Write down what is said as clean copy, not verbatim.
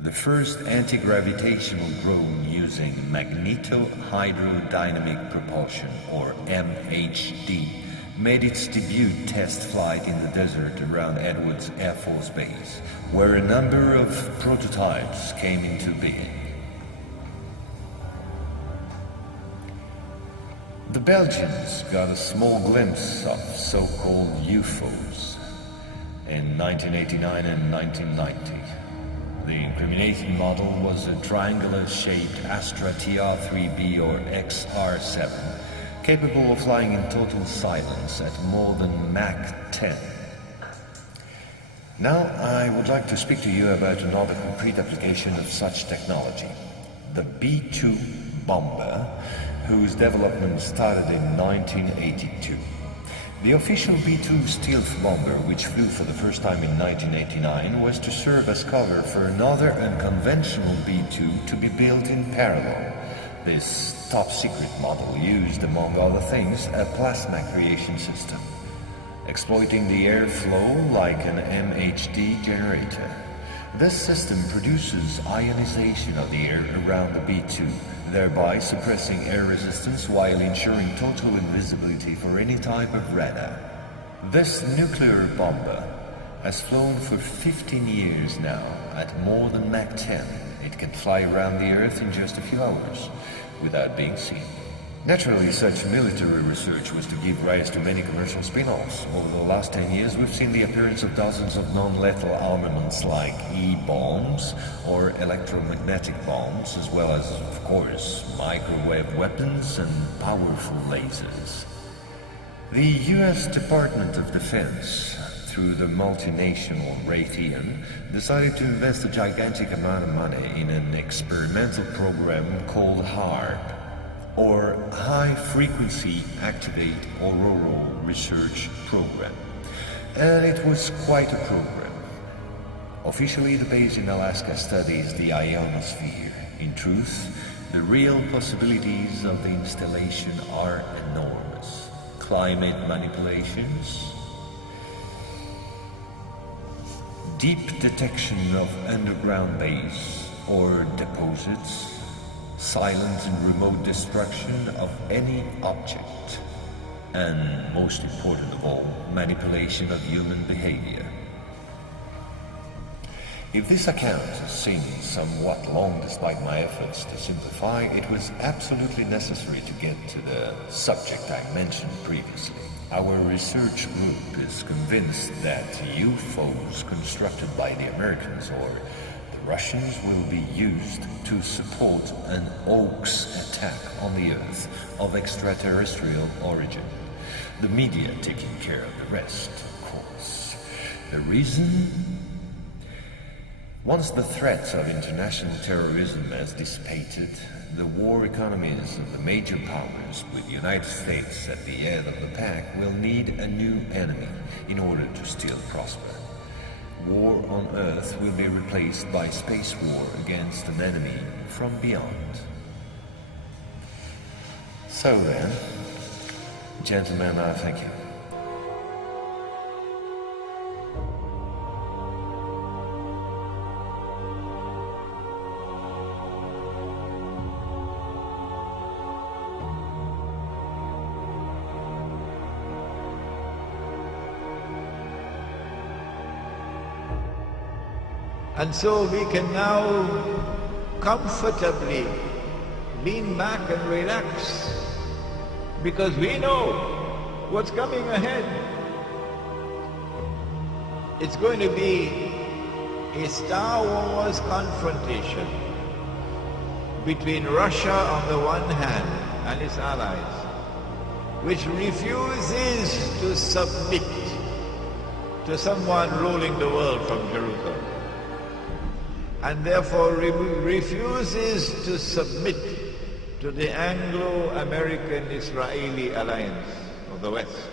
The first anti-gravitational drone using magneto-hydrodynamic propulsion, or MHD, made its debut test flight in the desert around Edwards Air Force Base, where a number of prototypes came into being. The Belgians got a small glimpse of so-called UFOs in 1989 and 1990. The incriminating model was a triangular-shaped Astra TR-3B or XR-7, capable of flying in total silence at more than Mach 10. Now I would like to speak to you about another concrete application of such technology, the B-2 bomber, whose development started in 1982. The official B-2 stealth bomber, which flew for the first time in 1989, was to serve as cover for another unconventional B-2 to be built in parallel. This top-secret model used, among other things, a plasma creation system, exploiting the airflow like an MHD generator. This system produces ionization of the air around the B-2, thereby suppressing air resistance while ensuring total invisibility for any type of radar. This nuclear bomber has flown for 15 years now at more than Mach 10. It can fly around the Earth in just a few hours without being seen. Naturally, such military research was to give rise to many commercial spin-offs. Over the last 10 years, we've seen the appearance of dozens of non-lethal armaments like E-bombs or electromagnetic bombs, as well as, of course, microwave weapons and powerful lasers. The US Department of Defense, through the multinational Raytheon, decided to invest a gigantic amount of money in an experimental program called HAARP, or High Frequency Activate Auroral Research Program. And it was quite a program. Officially, the base in Alaska studies the ionosphere. In truth, the real possibilities of the installation are enormous. Climate manipulations, deep detection of underground base or deposits, silent and remote destruction of any object, and most important of all, manipulation of human behavior. If this account seems somewhat long despite my efforts to simplify, it was absolutely necessary to get to the subject I mentioned previously. Our research group is convinced that UFOs constructed by the Americans or Russians will be used to support an hoax attack on the Earth of extraterrestrial origin. The media taking care of the rest, of course. The reason? Once the threats of international terrorism has dissipated, the war economies of the major powers, with the United States at the head of the pack, will need a new enemy in order to still prosper. War on Earth will be replaced by space war against an enemy from beyond. So then, gentlemen, I thank you. And so we can now comfortably lean back and relax, because we know what's coming ahead. It's going to be a Star Wars confrontation between Russia on the one hand and its allies, which refuses to submit to someone ruling the world from Jerusalem, and therefore refuses to submit to the Anglo-American-Israeli alliance of the West.